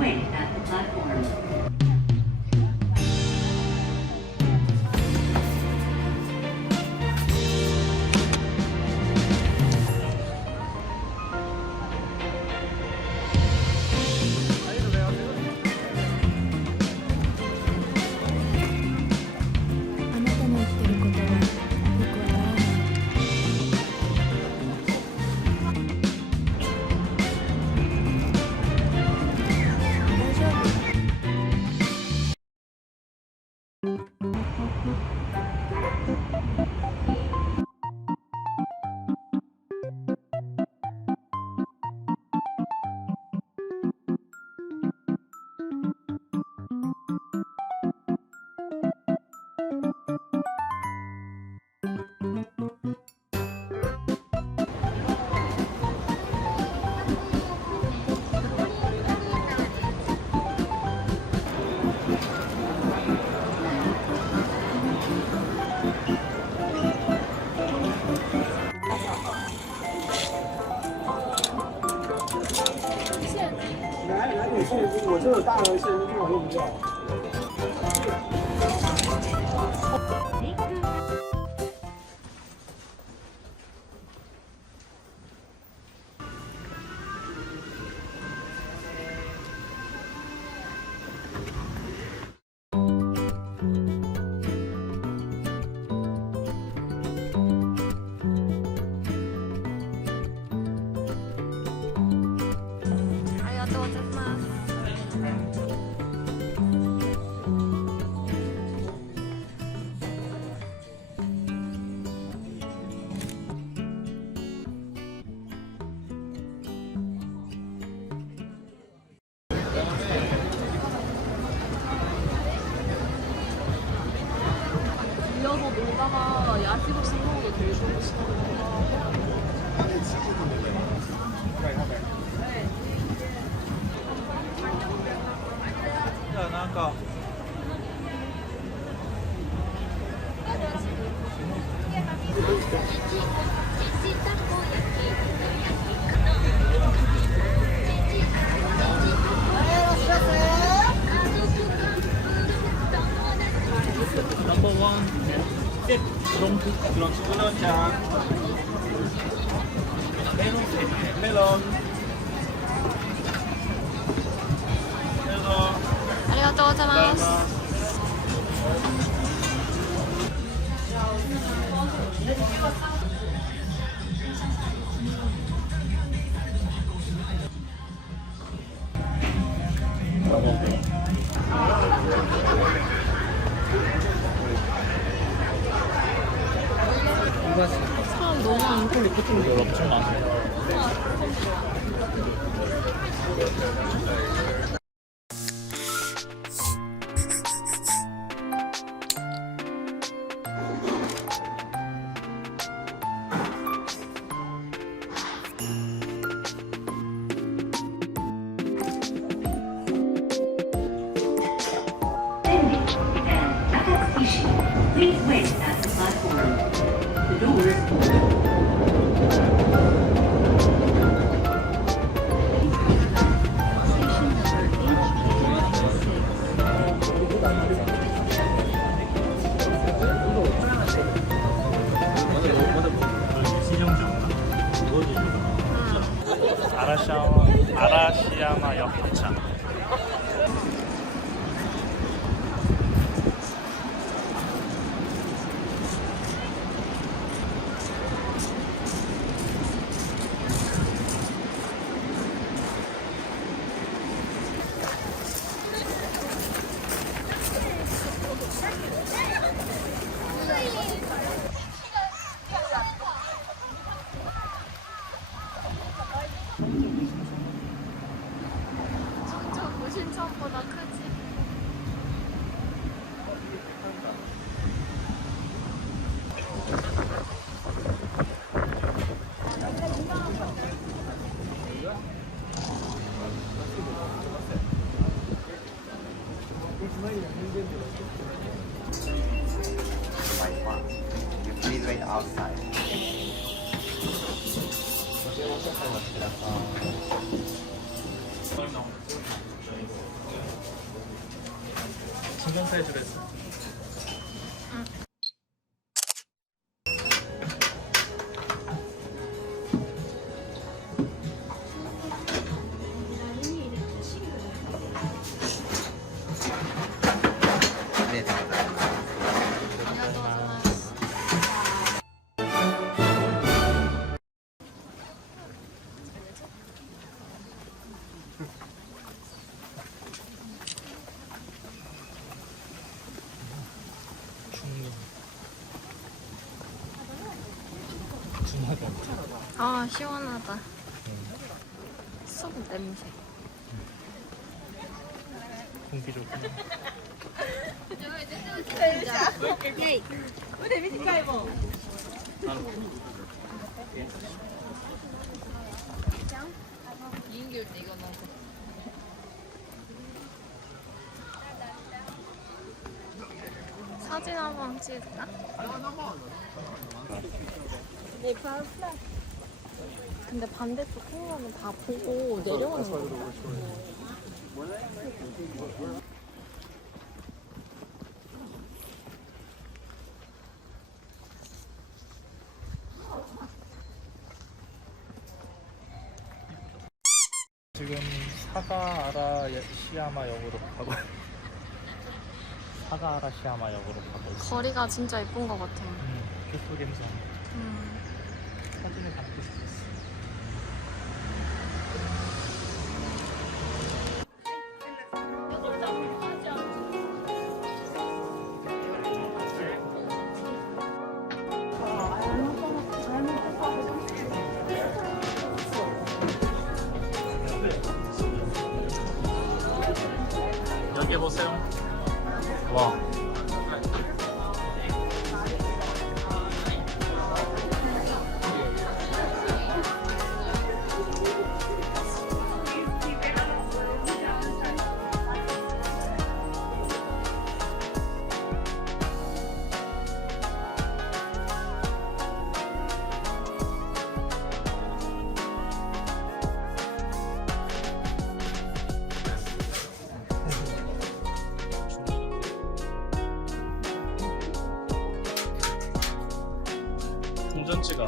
wait at the platform. あなたの言ってることはよくわからない。大丈夫。来点现金，我这有大额现金，这我用不掉。ありがとうございます。이어서 놀다가 야식을 먹는 게 되게 좋으시더라고요. じゃあなんかナンバーワンでフロントフロンちゃんメロンメロンありがとうございます。사람 너무 많고 이거 엄청 많네. Please wait at the platform. The doors. 아라시야마 역포차. 점점 무신청보다 크지. You please wait outside. 중간 사이즈로 했어. 네, 감사합니다. 중하다. 아 시원하다. 쑥 냄새. 공기 좋구나. 이인기 올때 이거 넣어. 사진 한번 찍을까? 근데 반대쪽 콩나는 다 보고 내려오는 거. 지금 사가아라 시야마 역으로 가고 사가아라 시야마 역으로 가고 있어. 거리가 진짜 예쁜 것 같아. 교토 갬성 사진에 담고 싶었어. 여기 보세요. 와. 동전치가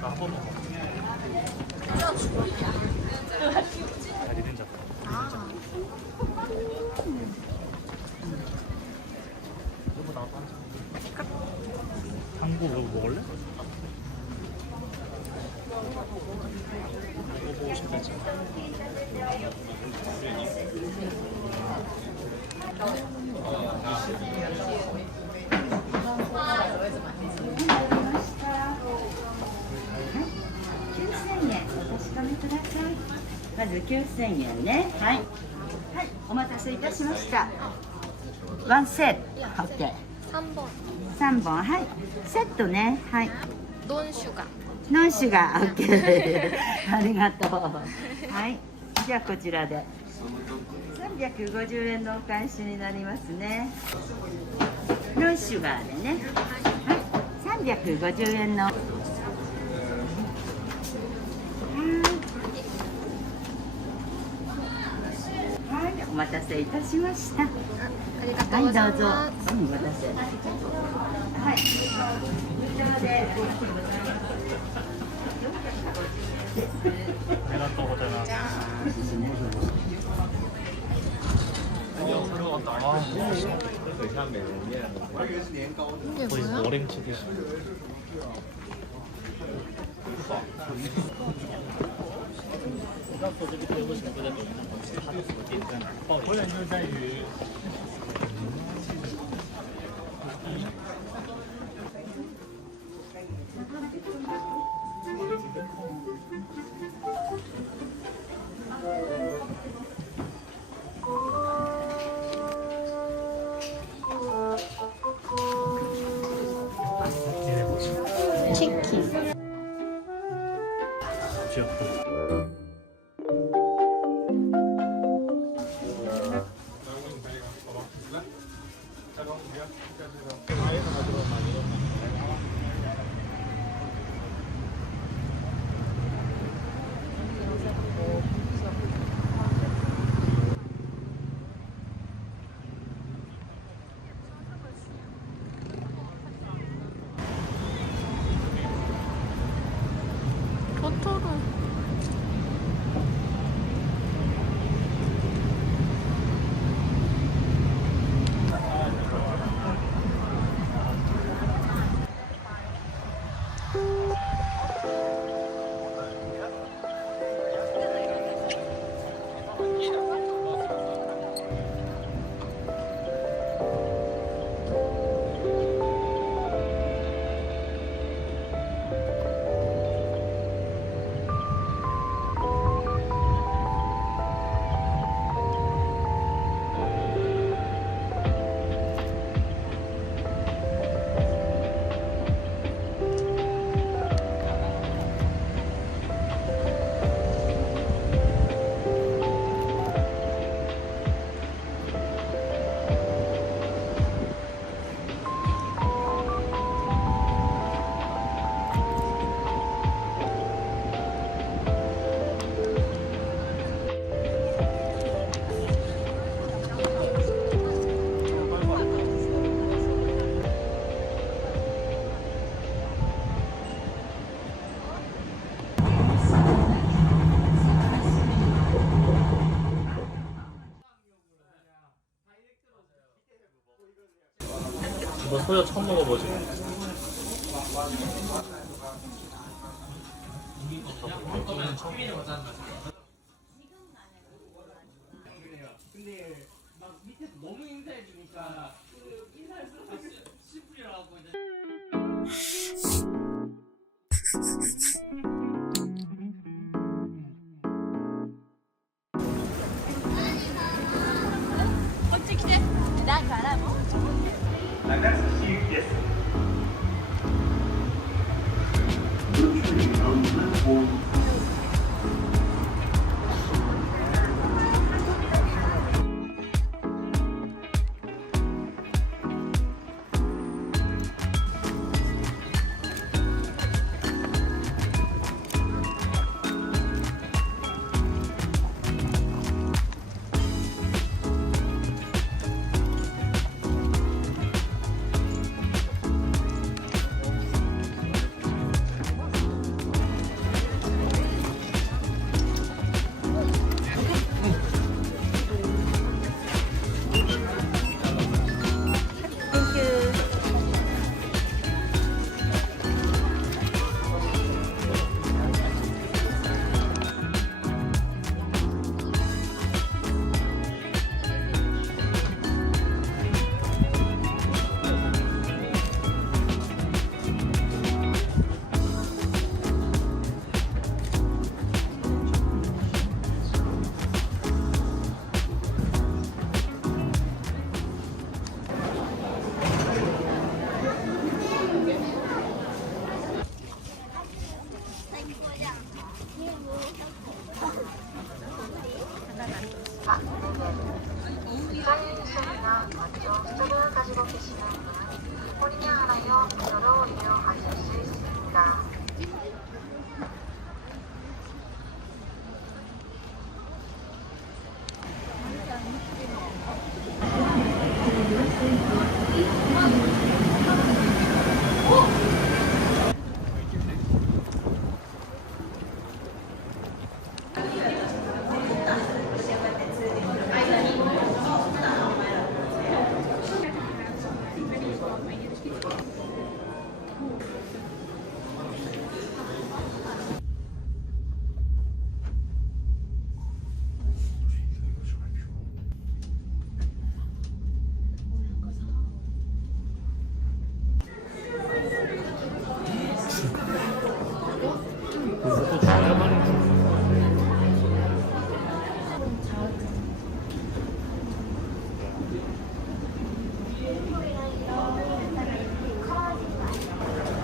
나한번 먹어. 다리는 잡고. 여보 나도 한 잔. 한국 뭐 먹을래? 먹어보고 싶다지.まず9000円ね。はい。はい、お待たせいたしました。ワンセット。オッケー。 3번 3本、はい。セットね。はい。 논슈가 ノンシュガー、オッケー。ありがとう。はい。じゃあこちらで。350円のお返しになりますね。ノンシュガーでね。はい。350円の。お待たせいたしました。はい、どうぞ。お待たせ。はい。無料で。ありがとうございます。거의 머랭치듯이. 치킨 귀엽다. 토토로 이거 소야 처음 먹어보지. 근데 막 밑에서 너무 인사해 주니까 인사할 수 시프리라고 이제.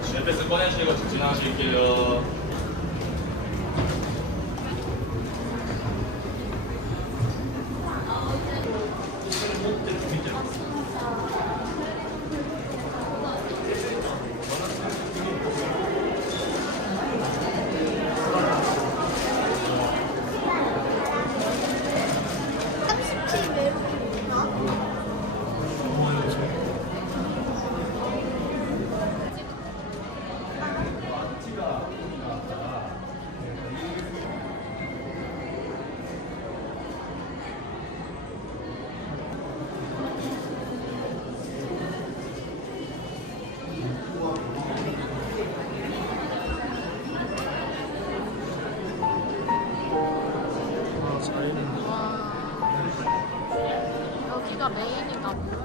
GPS 꺼내시고 직진하실게요. 여기가 메인인가 보다.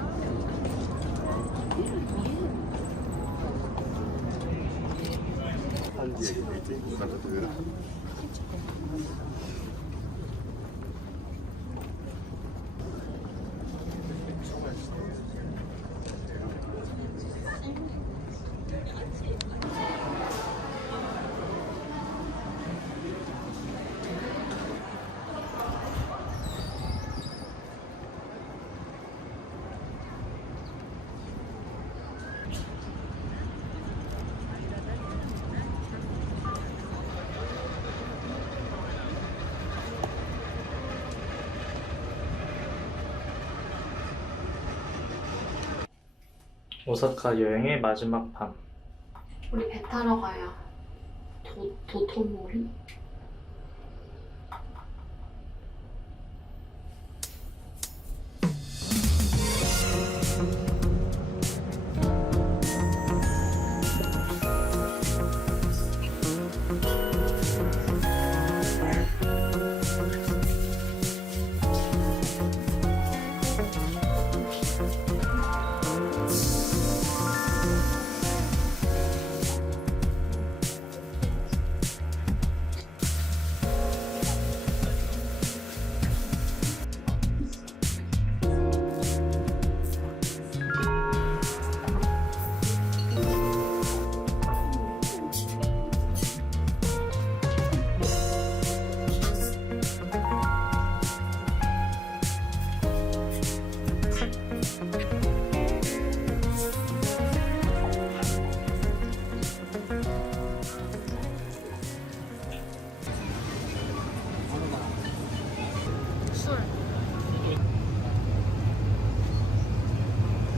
오사카 여행의 마지막 밤. 우리 배 타러 가요. 도토모리?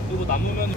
그리고 남으면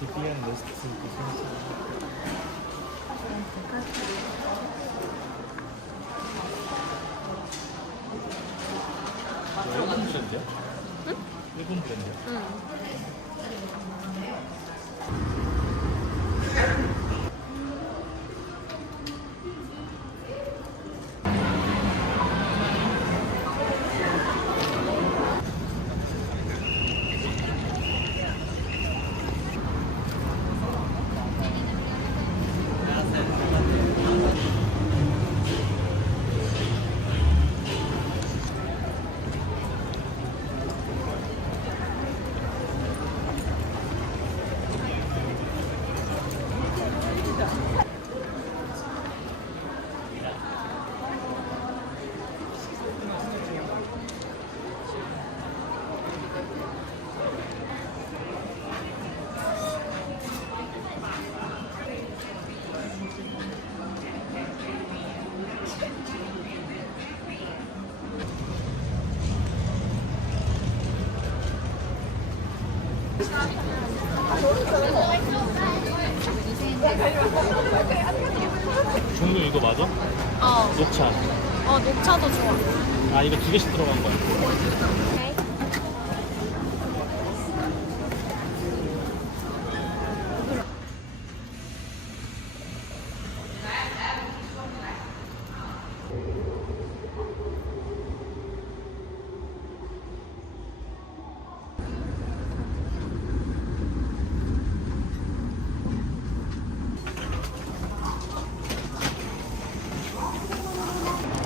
지비안 레스트 무슨 일본 브랜드야? 응? 일본 브랜드야? 응. 종류 이거 맞아? 어, 녹차. 녹차도 좋아. 아 이거 2개씩 들어간 거야.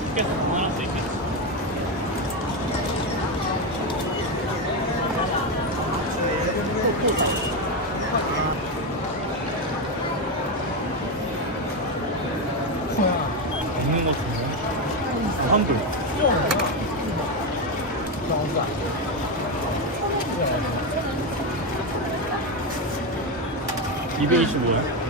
있겠어. 하나씩 있겠어. 있는 것 같은데? 환불. 225원.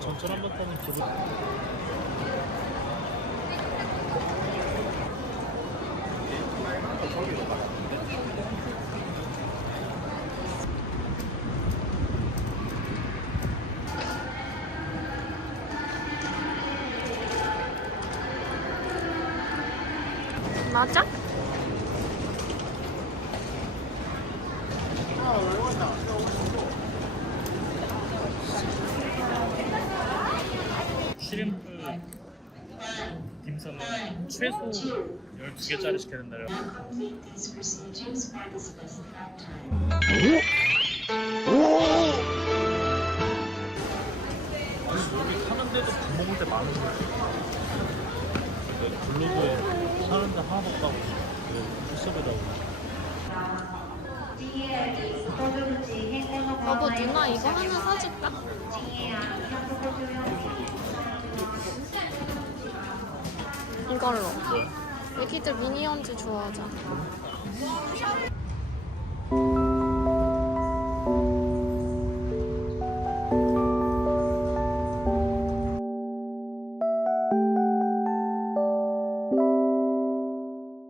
전철 한번 타면 기분. 맞아? 시림프 딤섬은 최소 12개짜리 시켜야 된다요. 여기 사는데도 밥 먹을 때 많은 거야. 그러니까 블로그에 사는데 하나도 없다고 수습에다가. 여보, 누나 이거 하나 사줄까? 이걸로. 애기들 미니언즈 좋아하잖아.